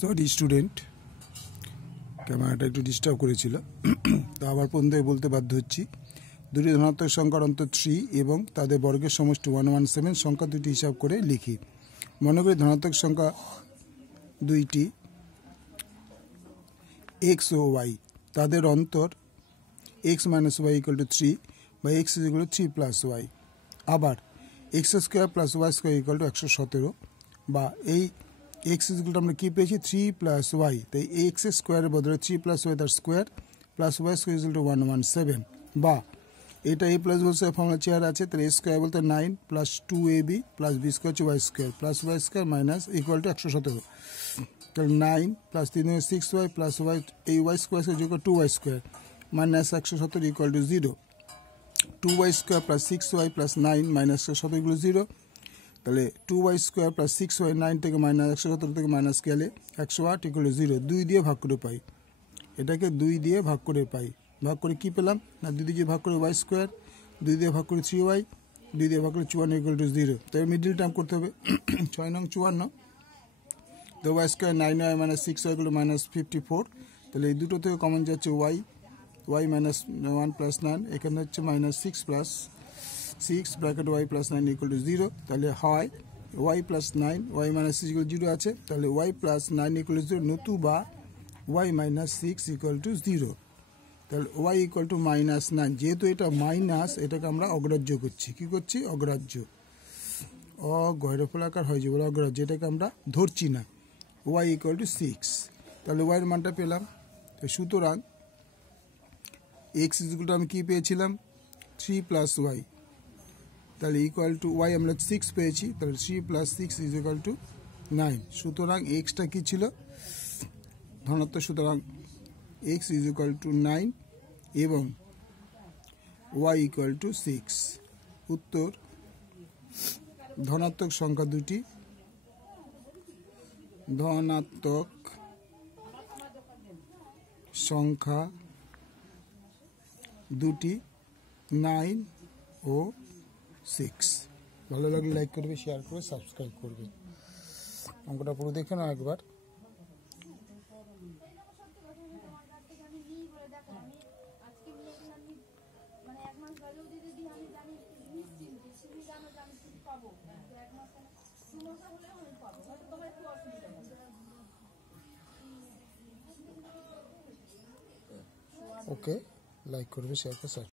Sorry student, ক্যামেরাটা একটু disturb করেছিল। তো আবার পর্যন্ত বলতে বাধ্য হচ্ছি, দুটি ধনাত্মক সংখ্যার অন্তর 3 এবং তাদের বর্গের সমষ্টি 117 সংখ্যা দুটি হিসাব করে লিখি। মনে করি ধনাত্মক সংখ্যা দুইটি x ও y, তাদের অন্তর x minus y equal to 3 বা x is equal to 3 plus y. আবার x square plus y square equal to 117, বা এই এক্স ইকুয়াল টু আমরা কী পেয়েছি 3 প্লাস ওয়াই, তাই এক্স স্কোয়ারের বদলে 3 প্লাস ওয়াই তার square plus y square equal to 117, বা এটা এ প্লাস বলছে ফর্মুলা চেয়ার আছে, তাহলে এ স্কোয়ার বলতে 9 plus 2ab plus b square হচ্ছে y square plus y square minus equal to 117, তাহলে 9 প্লাস 3 6y প্লাস ওয়াই, এই y square equal 2y square minus 117 equal to 0, 2y square plus 6y plus 9 minus 117 equal 0, তাহলে 2y square plus 6y 9 থেকে minus 117 থেকে minus গেলে 108 equal to 0। 2 দিয়ে ভাগ করে পাই, এটাকে 2 দিয়ে ভাগ করে পাই। ভাগ করে কি পেলাম না, 2 দিয়ে ভাগ করে ওয়াই স্কোয়ার, 2 দিয়ে ভাগ করে 3y, 2 দিয়ে ভাগ করে 54 ইকুয়াল টু 0। তাই মিডিল টার্ম করতে হবে 6 নং 54, তো y square 9y minus 6y equal to minus 54, তাহলে এই দুটো থেকে কমন যাচ্ছে ওয়াই, ওয়াই মাইনাস 1 প্লাস 9, এখানে হচ্ছে minus 6 plus 6 bracket y plus 9 equal to 0, তাহলে হয় y plus 9 y minus 6 equal 0 আছে, তাহলে ওয়াই প্লাস 9 ইকুয়াল টু 0 নতুবা ওয়াই মাইনাস 6 ইকুয়াল টু 0, তাহলে ওয়াই ইকুয়াল টু মাইনাস 9। যেহেতু এটা মাইনাস, এটাকে আমরা অগ্রাহ্য করছি, কি করছি অগ্রাহ্য, অগৈরফলাকার হয়ে যাবে অগ্রাহ্য, এটাকে আমরা ধরছি না। ওয়াই ইকুয়াল টু 6, তাহলে ওয়াইয়ের মানটা পেলাম। তো সুতরাং এক্স ইকুয়াল টু আমি কী পেয়েছিলাম 3 প্লাস ওয়াই, তাহলে ইকুয়াল টু ওয়াই আমরা 6 পেয়েছি, তাহলে 3 প্লাস 6 ইজ ইকুয়াল টু 9। সুতরাং এক্সটা কী ছিল ধনাত্মক, সুতরাং এক্স ইজ ইকুয়াল টু 9 এবং ওয়াই ইকুয়াল টু 6। উত্তর ধনাত্মক সংখ্যা দুটি, ধনাত্মক সংখ্যা দুটি 9 ও 6। ভালো লাগলে লাইক করবে, শেয়ার করবে, সাবস্ক্রাইব করবে। অঙ্কটা পুরো দেখে নাও একবার। ওকে, লাইক করবে, শেয়ার করবে।